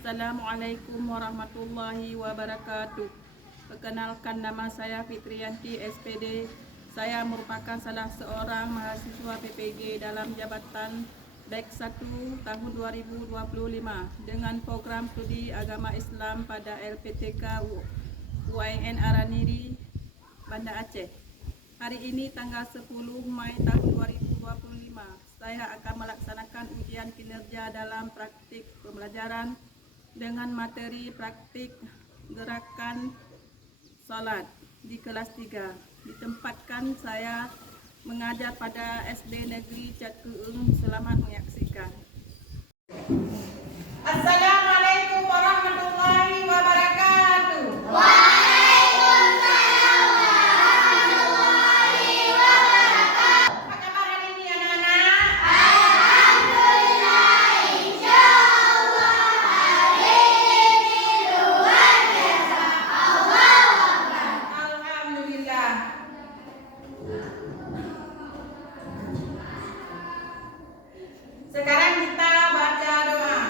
Assalamualaikum warahmatullahi wabarakatuh. Perkenalkan, nama saya Fitriyanti SPD. Saya merupakan salah seorang mahasiswa PPG dalam jabatan Batch 1 tahun 2025 dengan program studi agama Islam pada LPTK UIN Araniri, Banda Aceh. Hari ini tanggal 10 Mei tahun 2025, saya akan melaksanakan ujian kinerja dalam praktik pembelajaran dengan materi praktik gerakan salat di kelas 3. Ditempatkan saya mengajar pada SD Negeri Cakung. Selamat menyaksikan. Assalamualaikum warahmatullahi wabarakatuh. Apa kabar hari ini anak-anak? Alhamdulillah. Sekarang kita baca doa.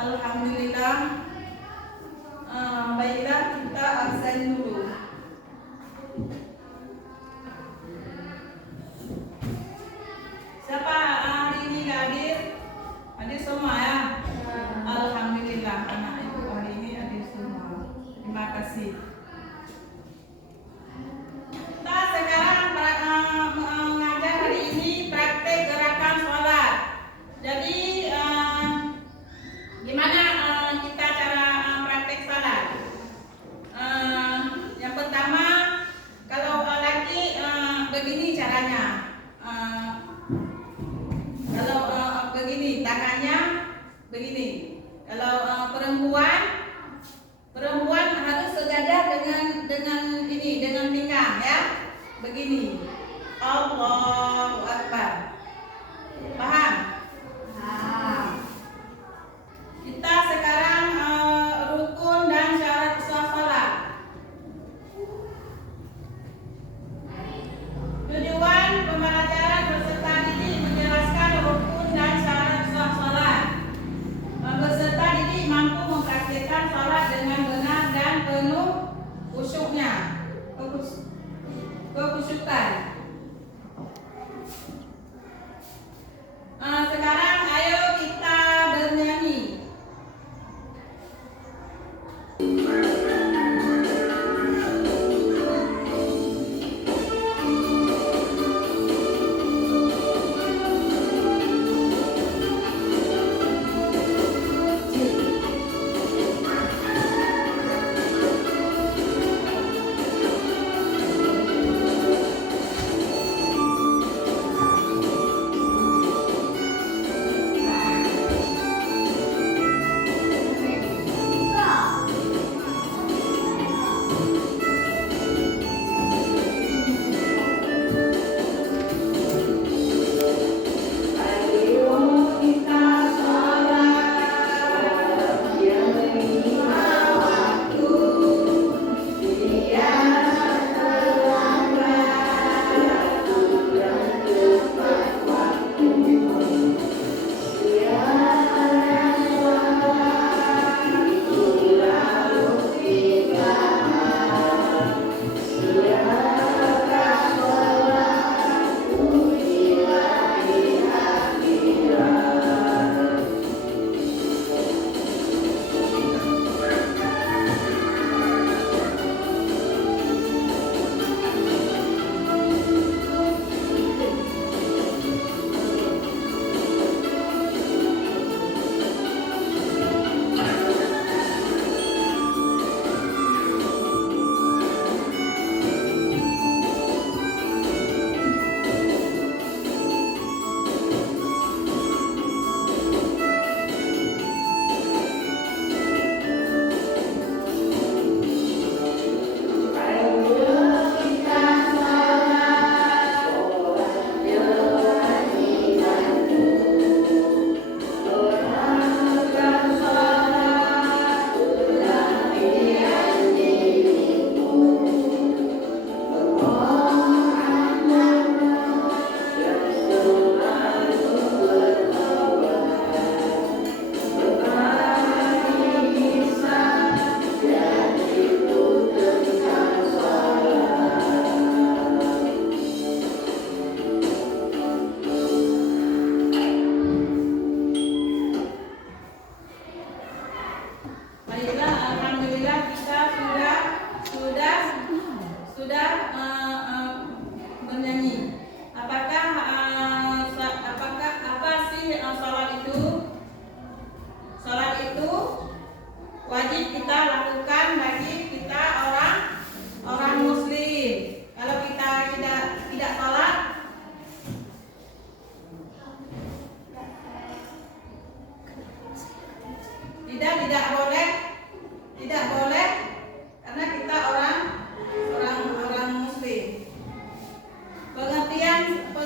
Alhamdulillah. Baiklah, kita absen dulu. Siapa hari ini nggak hadir? Hadir semua ya? Alhamdulillah, anak ibu hari ini hadir semua. Terima kasih. Kita sekarang mengajar hari ini praktek gerakan sholat. Jadi gimana kita cara praktek salat? Yang pertama, kalau laki begini caranya. Kalau begini tangannya begini. Kalau perempuan harus sejajar dengan ini, dengan pinggang ya. Begini. Allahu Akbar. Paham? Kita sekarang rukun dan syarat sah salat. Tujuan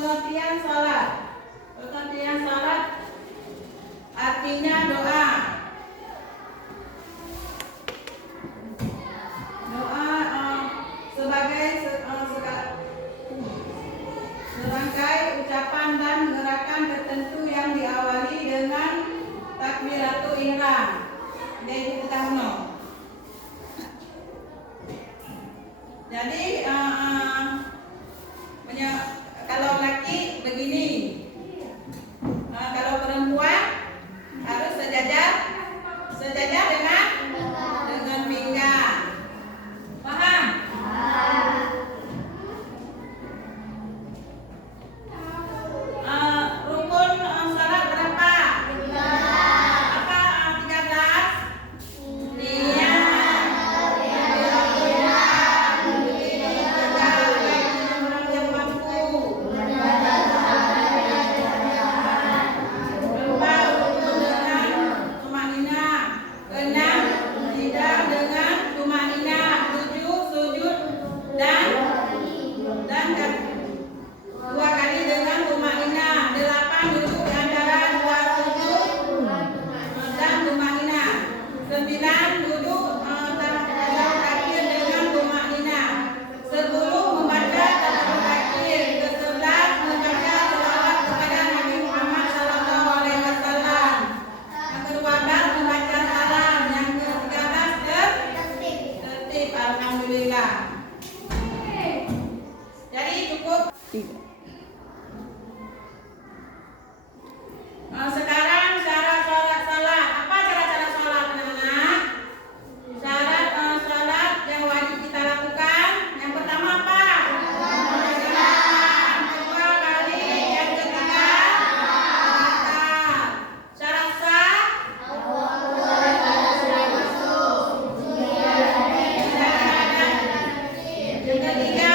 pengertian salat. Pengertian salat artinya doa. Doa sebagai serangkai ucapan dan gerakan tertentu yang diawali dengan takbiratul ihram. Jadi kita jadi kalau laki begini, kalau perempuan harus sejajar dengan pinggang. Paham? Rukun salat berapa? Apa 13? Jadi cukup. Sekarang cara sholat salat. Apa cara-cara sholat anak-anak? Syarat sholat yang wajib kita lakukan. Yang pertama apa? Yang kedua kali. Yang ketiga syarat sah. Yang ketiga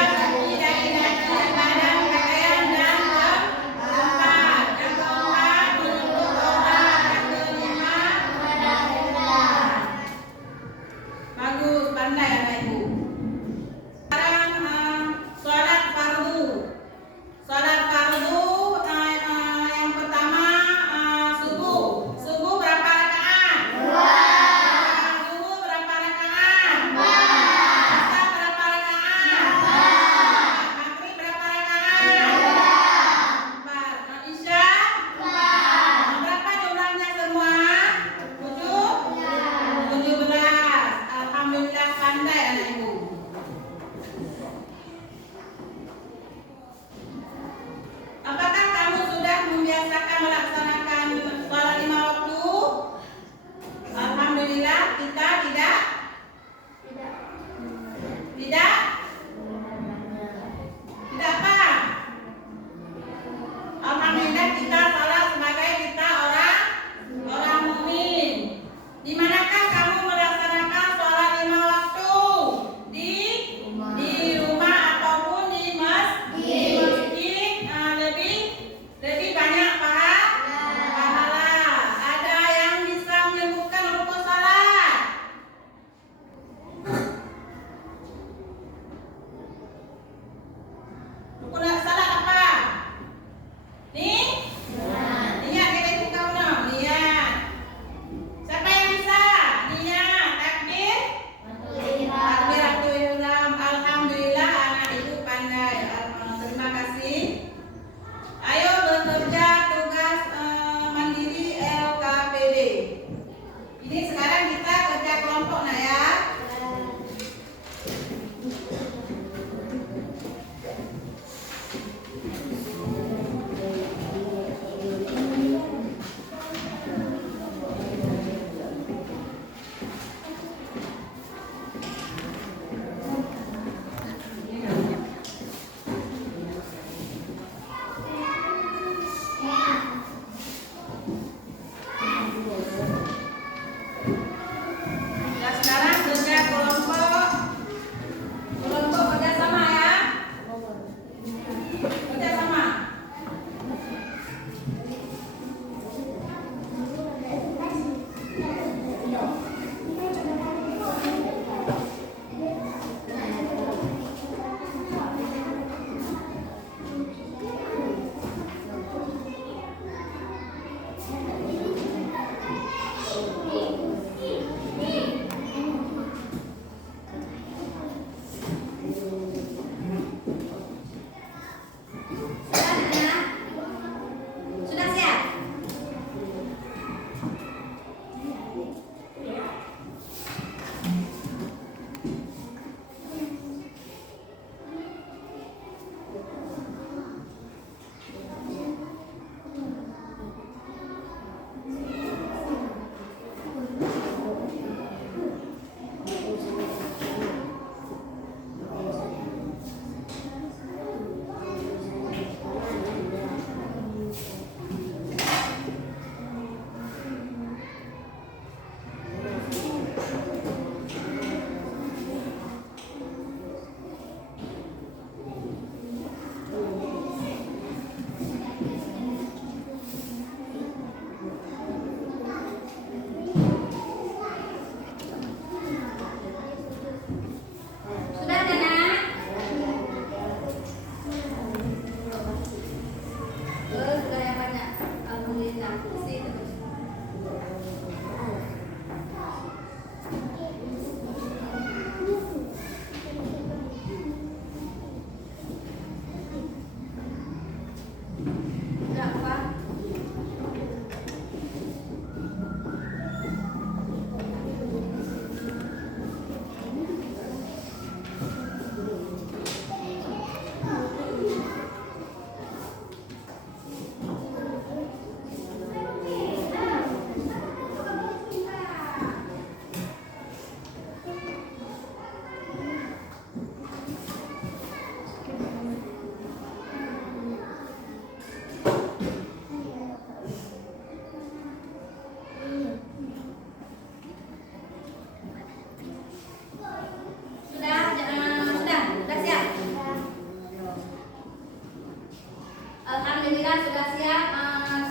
Alhamdulillah sudah siap.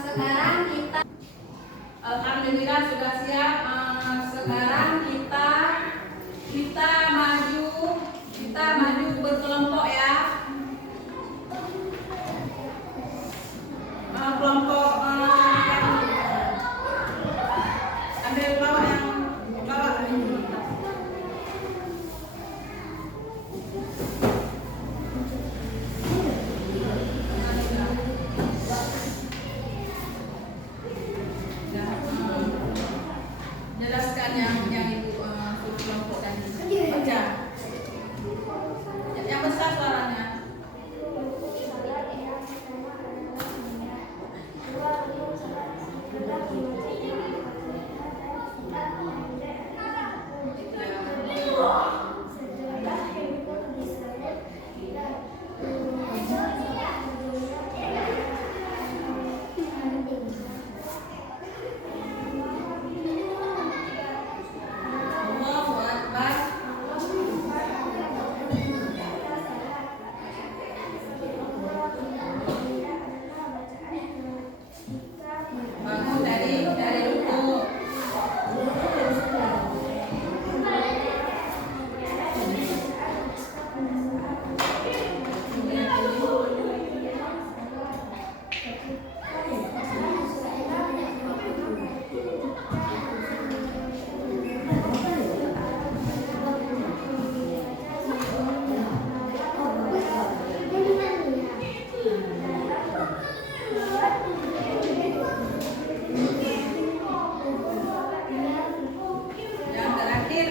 Sekarang kita Alhamdulillah sudah siap. Sekarang kita maju berkelompok ya. Kelompok ambil bawa jelaskan yang ibu suruh kelompok tadi. Baca. Yang besar suaranya. Allahu Akbar. Bangun dari ruku. Yang terakhir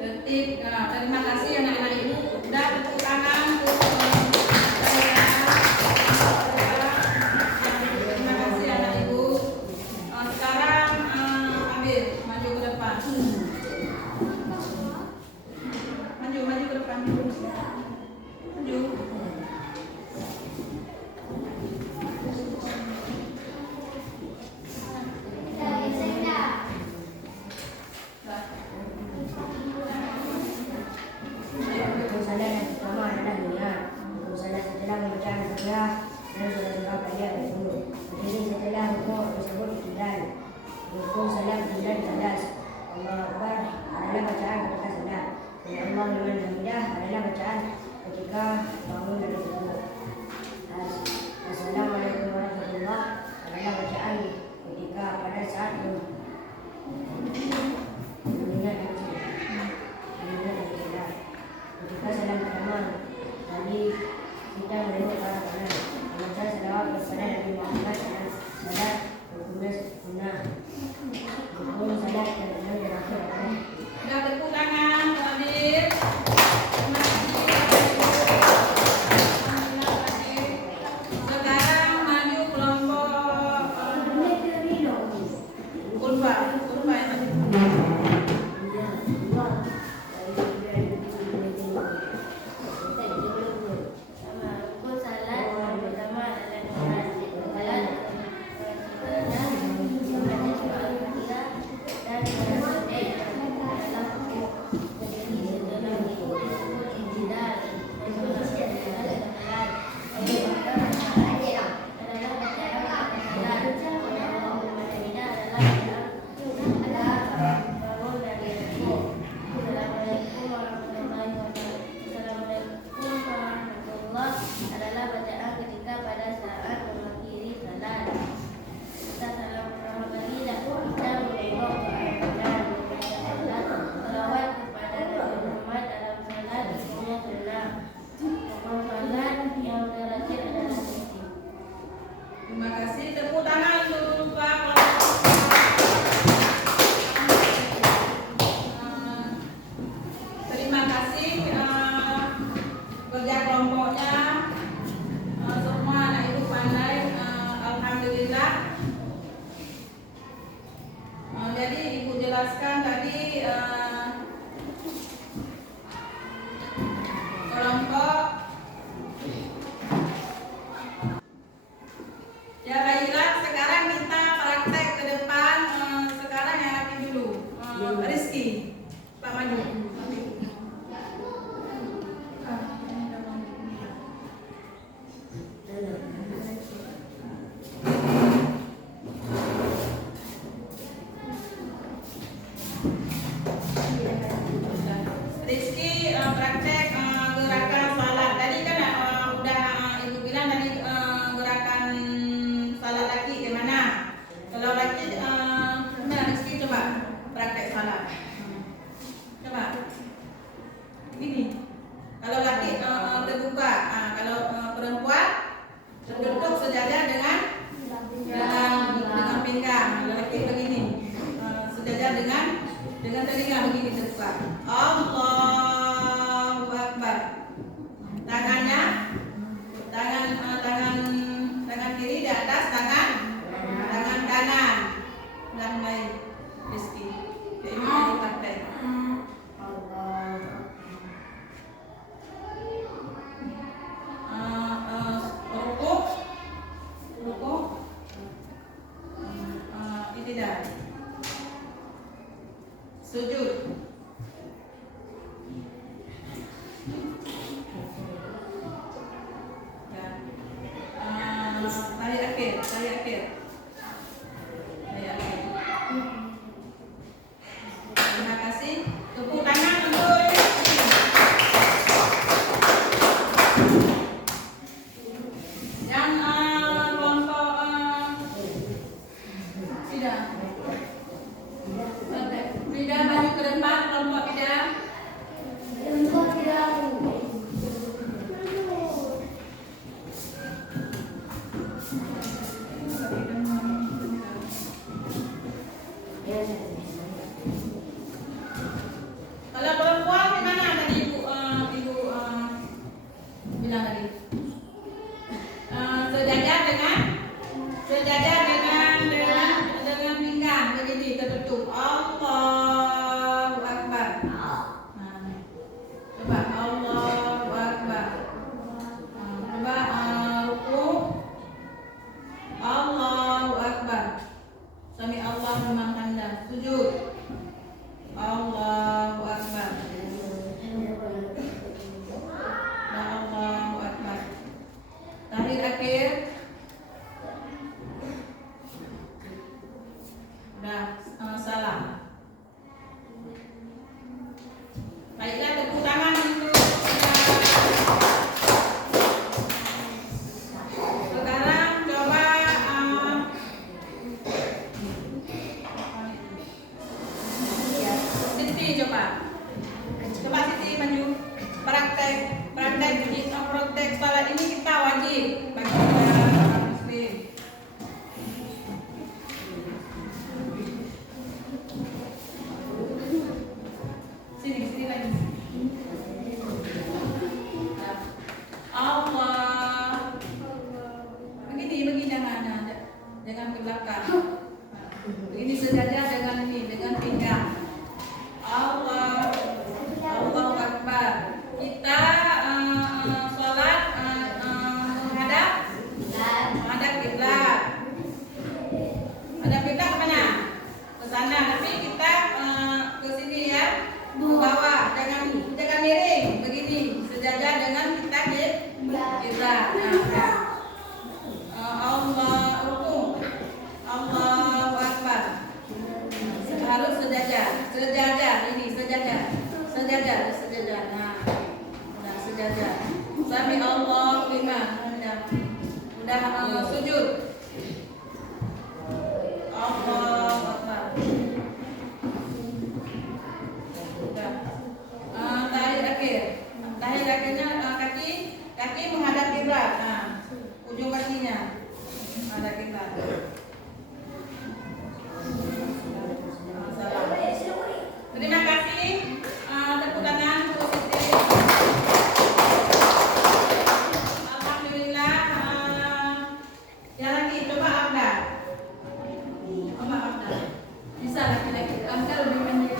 detik. Terima kasih anak-anak ibu udah tepuk tangan untuk saya. Terima kasih anak ibu. Sekarang ambil maju ke depan. Maju ke depan. Maju. Rukun salat yang pertama adalah niat. Rukun salat setelah membaca Al-Fatihah dan surah Al-Fatihah tersebut. Jadi setelah rukun tersebut iktidal. Rukun salat iktidal 13. Allahu Akbar adalah bacaan ketika salat. Dan Allah liman hamidah adalah bacaan ketika bangun dari rukuk. Assalamualaikum warahmatullah adalah bacaan ketika pada saat mendengar ketika salam pertama tadi kita menengok ke arah kanan membaca salawat kepada Nabi Muhammad dan salat rukunnya sunnah. Rukun salat yang terakhir adalah Udah tepuk tangan, hadir. Terima kasih. Sekarang maju kelompok kurva yang tadi. rukun salat yang pertama adalah salat. Salat membaca surah tidak. Sujud. Ya. Tahiyat akhir. Terima kasih. Tepuk tangan untuk ini. Yang kelompok tidak. Frida maju ke depan, kelompok tidak. Kalau perempuan gimana tadi ibu bilang tadi? Sejajar dengan pinggang begini tertutup. Allahu Akbar. Coba Allahu Akbar. Coba ruku. Allahu Akbar. Sami Allahu liman hamidah. Sujud. Allahu Akbar. Dan Allahu Akbar. Tahiyat akhir. Salam. Baiklah, tepuk tangan untuk sekarang coba Siti coba Siti maju praktek salat ini kita wajib bagi orang muslim. Sini lagi. Allah. Begini jangan ke belakang. Begini sejajar dengan pinggang. Allahu Akbar. Kita sholat menghadap kiblat. Menghadap kiblat kemana? Ke sana. Tapi kita ke sini ya. Ke bawah, jangan miring. Begini, sejajar dengan kita kiblat. Allah ruku. Allahu Akbar. Harus sejajar. Ini sejajar. Nah, sejajar. Sami Allah liman hamidah. Udah sujud. Allahu Akbar. Udah. Tahiyat akhirnya kaki menghadap kiblat. Nah, ujung kakinya menghadap kiblat. Terima kasih. Tepuk tangan untuk Siti. Alhamdulillah. Yang lagi coba Abda. Bisa laki-laki. Abda lebih menjadi.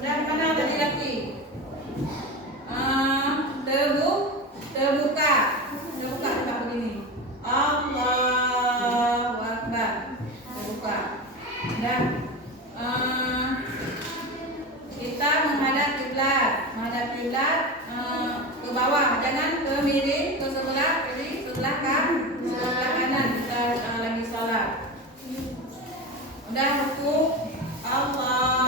Udah mana tadi laki? Terbuka coba begini. Allahu Akbar. Terbuka. Dan kita menghadap kiblat ke bawah, jangan ke miring ke sebelah kiri, sebelah kanan kita lagi sholat. Udah ruku. Allah